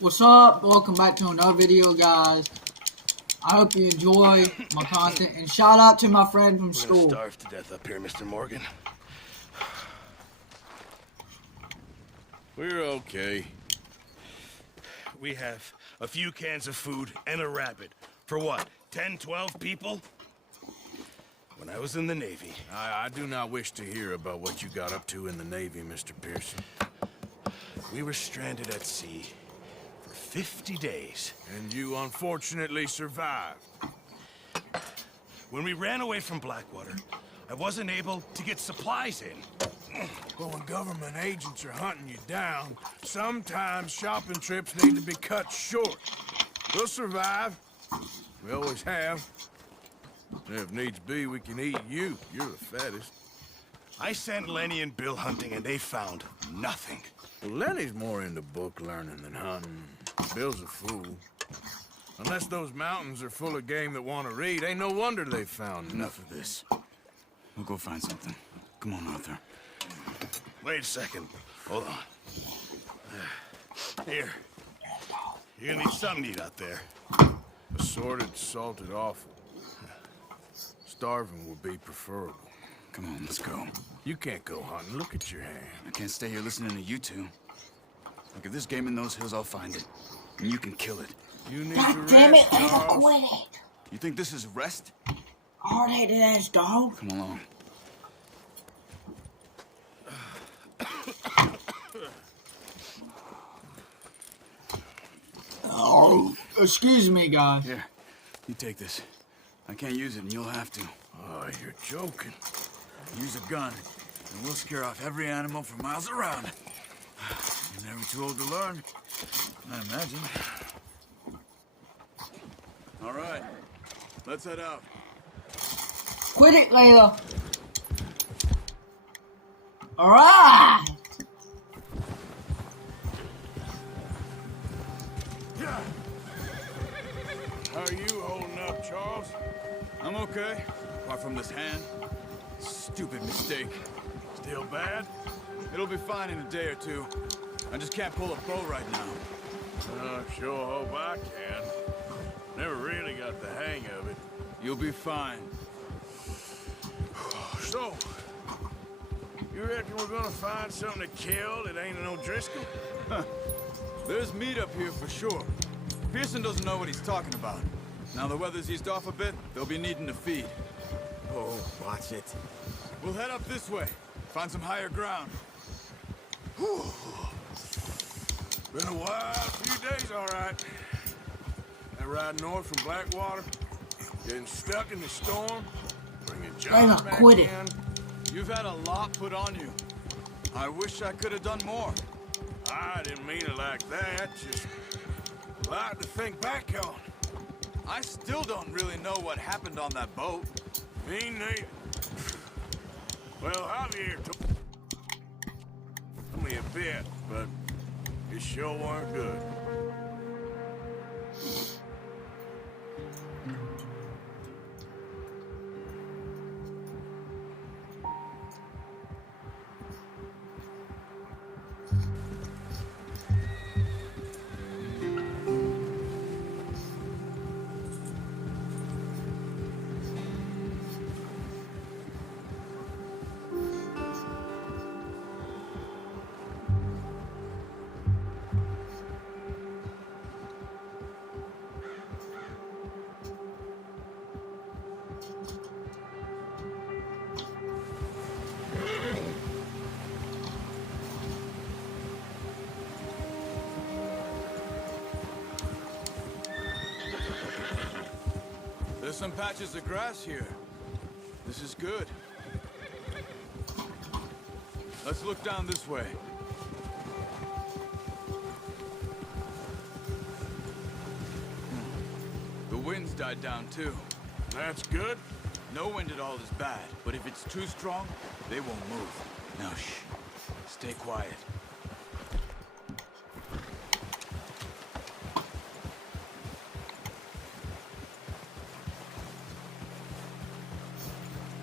What's up? Welcome back to another video, guys. I hope you enjoy my content, and shout out to my friend from school. We're gonna starve to death up here, Mr. Morgan. We're okay. We have a few cans of food and a rabbit. For what, 10, 12 people? When I was in the Navy... I do not wish to hear about what you got up to in the Navy, Mr. Pearson. We were stranded at sea for 50 days. And you unfortunately survived. When we ran away from Blackwater, I wasn't able to get supplies in. But when government agents are hunting you down, sometimes shopping trips need to be cut short. We'll survive. We always have. And if needs be, we can eat you. You're the fattest. I sent Lenny and Bill hunting, and they found nothing. Well, Lenny's more into book learning than hunting. Bill's a fool. Unless those mountains are full of game that want to read, ain't no wonder they found Enough of this. We'll go find something. Come on, Arthur. Wait a second. Hold on. Here. You're gonna need something to eat out there. Assorted, salted offal. Starving would be preferable. Come on, let's go. You can't go hunting. Look at your hand. I can't stay here listening to you two. Look, if there's game in those hills, I'll find it. And you can kill it. You need God to damn rest, it, Lena, Charles. quit it. You think this is rest? Hard-headed ass dog. Come along. Oh, excuse me, guys. Here, you take this. I can't use it, and you'll have to. Oh, you're joking. Use a gun, and we'll scare off every animal for miles around. You're never too old to learn, I imagine. All right, let's head out. Quit it, Layla. All right. How are you holding up, Charles? I'm okay, apart from this hand. Stupid mistake. Still bad? It'll be fine in a day or two. I just can't pull a bow right now. Sure hope I can. Never really got the hang of it. You'll be fine. So, you reckon we're gonna find something to kill that ain't no Driscoll? There's meat up here for sure. Pearson doesn't know what he's talking about. Now the weather's eased off a bit, they'll be needing to feed. Oh, watch it. We'll head up this way. Find some higher ground. Whew. Been a wild few days, all right. That ride north from Blackwater, getting stuck in the storm, bringing jobs back quit it. in. You've had a lot put on you. I wish I could have done more. I didn't mean it like that, just a lot to think back on. I still don't really know what happened on that boat. Me neither. Well, Javier told me a bit, but it sure weren't good. There's some patches of grass here. This is good. Let's look down this way. The wind's died down too. That's good. No wind at all is bad, but if it's too strong, they won't move. Now shh. Stay quiet.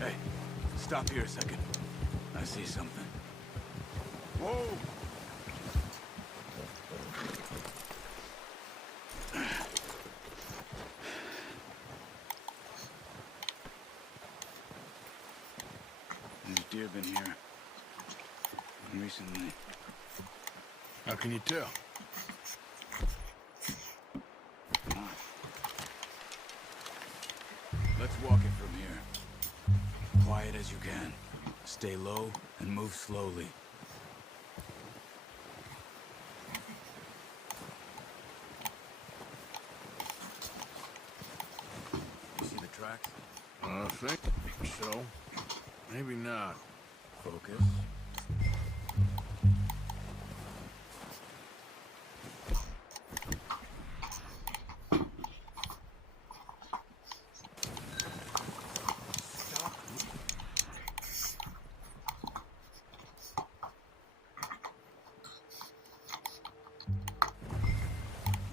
Hey, stop here a second. I see something. Whoa! have been here. Recently. How can you tell? Come on. Let's walk it from here. Quiet as you can. Stay low and move slowly. You see the tracks? I think so. Maybe not. Focus.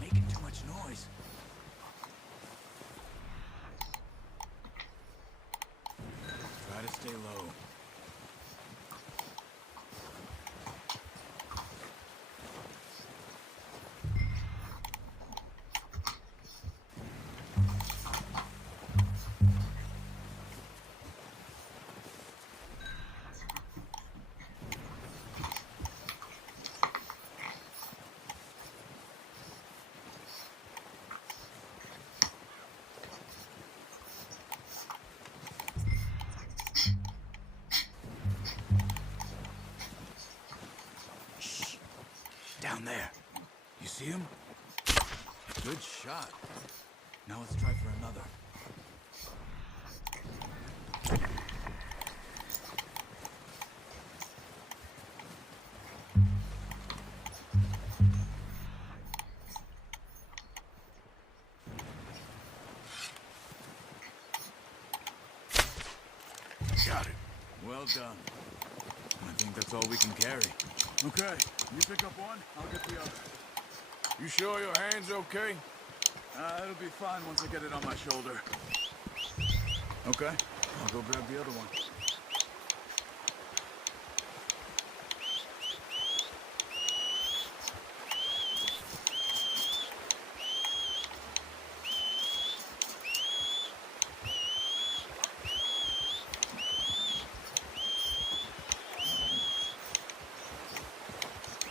Making too much noise. Try to stay low. Down there. You see him? Good shot. Now let's try for another. Got it. Well done. I think that's all we can carry. Okay, you pick up one, I'll get the other. You sure your hand's okay? It'll be fine once I get it on my shoulder. Okay, I'll go grab the other one.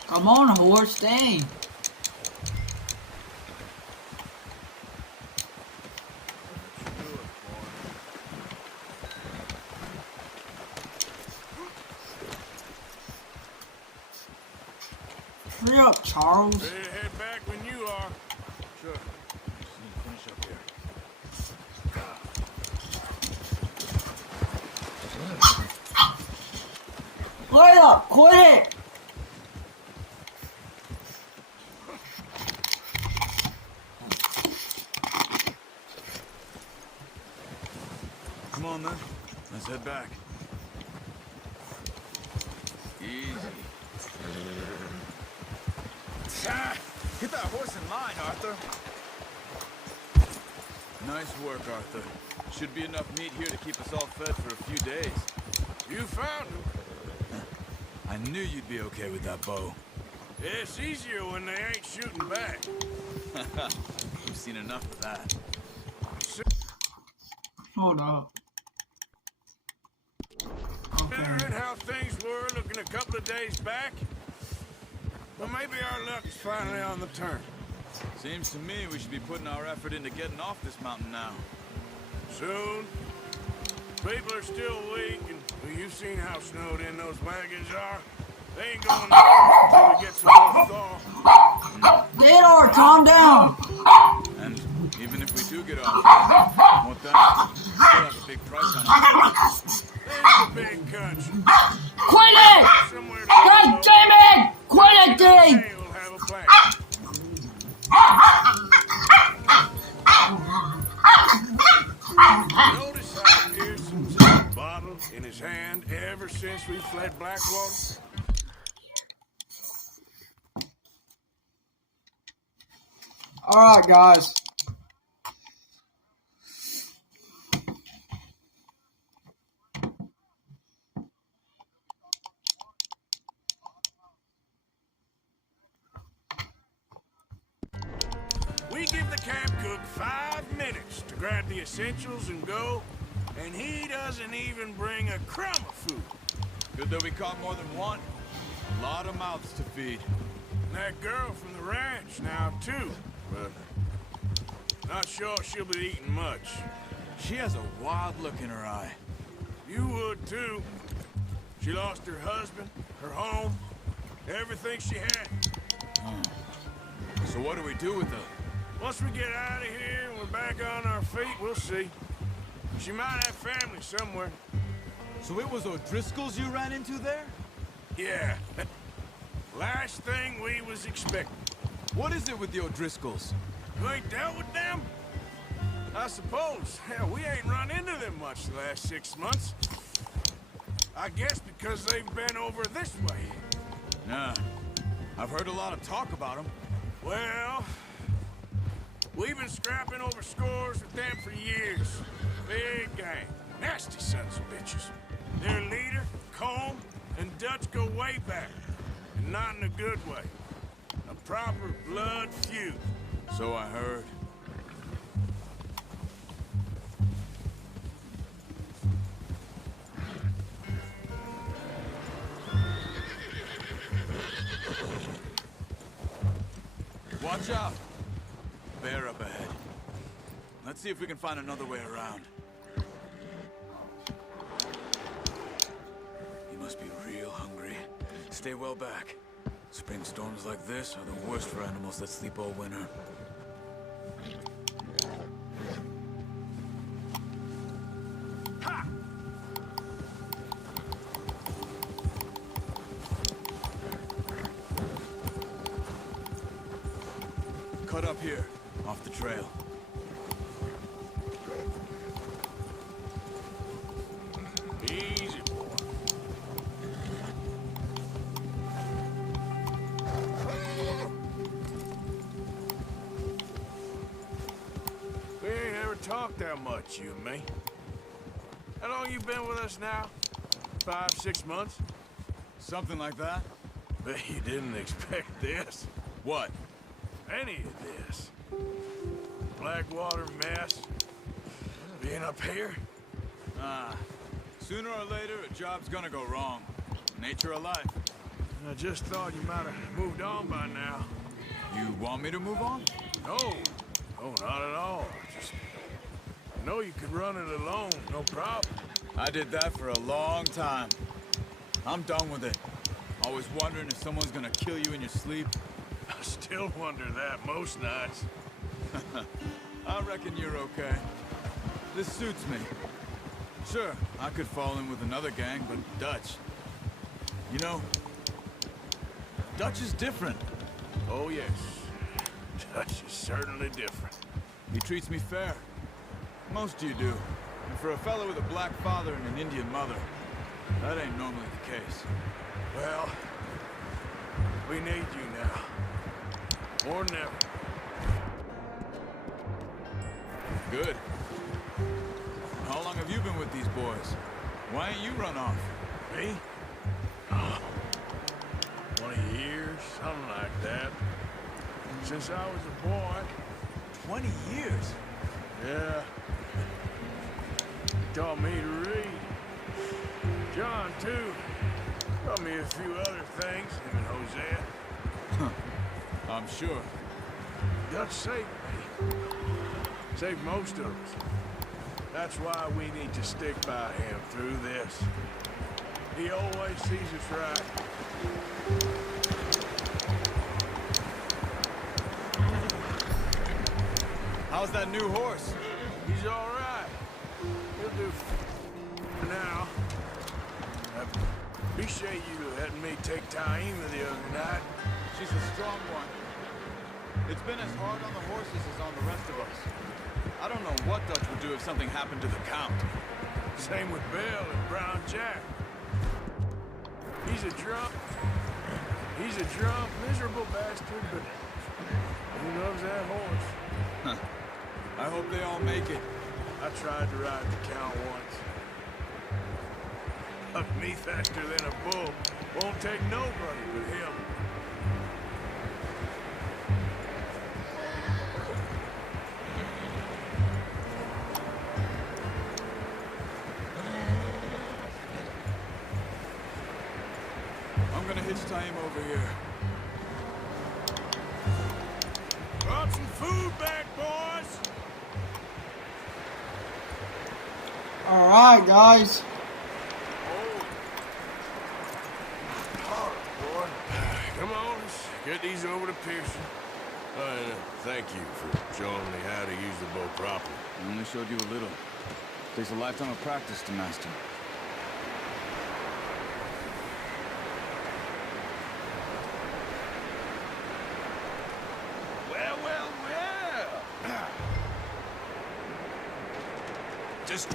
Come on, horse, dang. Hurry up, Charles. Ready to head back when you are. Sure. Just need to finish up here. Hurry up, quit it. Come on then, let's head back. Easy. Get that horse in line, Arthur. Nice work, Arthur. Should be enough meat here to keep us all fed for a few days. You found him. I knew you'd be okay with that bow. It's easier when they ain't shooting back. We've seen enough of that. Hold up. Okay. Considering how things were looking a couple of days back, well, maybe our luck's finally on the turn. Seems to me we should be putting our effort into getting off this mountain now. Soon. People are still weak, and well, you've seen how snowed in those wagons are. They ain't going nowhere until we get some more thaw. Theodore, calm down. And even if we do get off here, what then? We still have a big price on it. There's a big country. Quit it! Somewhere to God damn it! Quit it, Dave! We'll have a plan. Notice how Pearson's had a bottle in his hand ever since we fled Blackwater? Alright, guys. We give the camp cook 5 minutes to grab the essentials and go, and he doesn't even bring a crumb of food. Good that we caught more than one. A lot of mouths to feed. And that girl from the ranch now, too. But not sure she'll be eating much. She has a wild look in her eye. You would, too. She lost her husband, her home, everything she had. So what do we do with her? Once we get out of here and we're back on our feet, we'll see. She might have family somewhere. So it was O'Driscoll's you ran into there? Yeah. Last thing we was expecting. What is it with the O'Driscolls? You ain't dealt with them? I suppose. Hell, we ain't run into them much the last 6 months. I guess because they've been over this way. Nah. I've heard a lot of talk about them. Well, we've been scrapping over scores with them for years. Big gang. Nasty sons of bitches. Their leader, Colm, and Dutch go way back. And not in a good way. A proper blood feud. So I heard. Watch out! Bear up ahead. Let's see if we can find another way around. You must be real hungry. Stay well back. Spring storms like this are the worst for animals that sleep all winter. Ha! Cut up here, off the trail. Easy, boy. We ain't ever talked that much, you and me. How long you been with us now? 5, 6 months? Something like that? Bet you didn't expect this. What? Any of this. Blackwater mess. Being up here? Sooner or later, a job's gonna go wrong. Nature of life. I just thought you might have moved on by now. You want me to move on? No. No, not at all. I know you could run it alone, no problem. I did that for a long time. I'm done with it. Always wondering if someone's gonna kill you in your sleep. I still wonder that most nights. I reckon you're okay. This suits me. Sure, I could fall in with another gang, but Dutch... You know, Dutch is different. Oh, yes. Dutch is certainly different. He treats me fair. Most of you do. And for a fellow with a black father and an Indian mother, that ain't normally the case. Well, we need you now. More than ever. Good. How long have you been with these boys? Why ain't you run off? Me? Oh, 20 years, something like that. Since I was a boy. 20 years? Yeah. He taught me to read. John, too. Taught me a few other things, him and Hosea. I'm sure. Dutch saved me. Saved most of us. That's why we need to stick by him through this. He always sees us right. How's that new horse? He's all right. He'll do for now. I appreciate you letting me take 𝙤𝘼𝙀 the other night. She's a strong one. It's been as hard on the horses as on the rest of us. I don't know what Dutch would do if something happened to the Count. Same with Bill and Brown Jack. He's a drunk, miserable bastard, but he loves that horse. I hope they all make it. I tried to ride the Count once. Hucked me faster than a bull. Won't take nobody but him. last time over here. Brought some food back, boys. Alright, guys. Boy, come on, let's get these over to Pearson. Thank you for showing me how to use the bow properly. I only showed you a little. Takes a lifetime of practice to master. Well, well, well. Just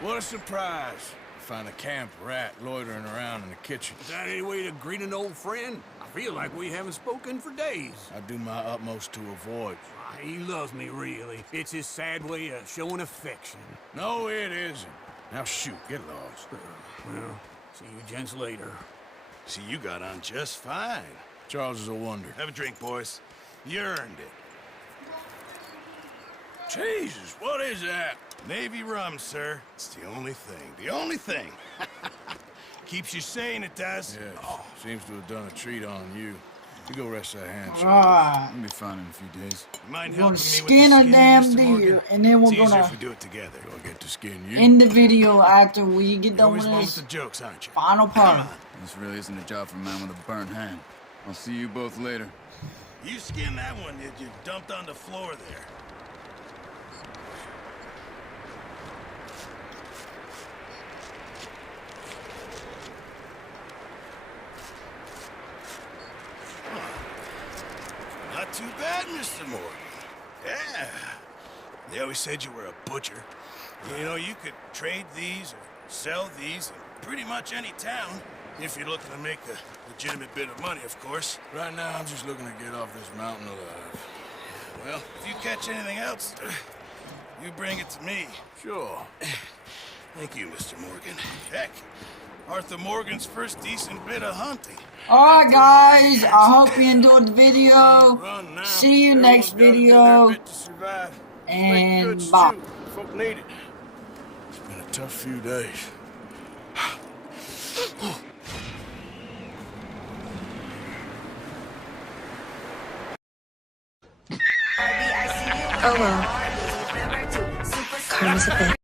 what a surprise. Find a camp rat loitering around in the kitchen. Is that any way to greet an old friend? I feel like we haven't spoken for days. I do my utmost to avoid. He loves me, really. It's his sad way of showing affection. No, it isn't. Now shoot, get lost. Well, see you gents later. See, you got on just fine. Charles is a wonder. Have a drink, boys. You earned it. Jesus, what is that? Navy rum, sir. It's the only thing. The only thing. Keeps you sane, it does. Yes, seems to have done a treat on you. You go rest that hand, Charles. Alright. I'll be fine in a few days. You mind We're gonna helping me with the skin a skinning, damn Mr. deer, Morgan? and then we're It's easier gonna if we do it together. Do I get to skin you? end the video after we get You're done always with one with this the jokes, aren't you? final Come part. on. This really isn't a job for a man with a burnt hand. I'll see you both later. You skinned that one that you dumped on the floor there. Not too bad, Mr. Morgan. Yeah. They always said you were a butcher. You know, you could trade these or sell these in pretty much any town, if you're looking to make a legitimate bit of money, of course. Right now, I'm just looking to get off this mountain alive. Well, if you catch anything else, you bring it to me. Sure. Thank you, Mr. Morgan. Heck, Arthur Morgan's first decent bit of hunting. Alright, guys. I hope you enjoyed the video. Run now. See you next Everyone's gotta do video. their bit to survive. Make And good bye. stew. Folk need it. It's been a tough few days. Oh well. Karma's a bitch.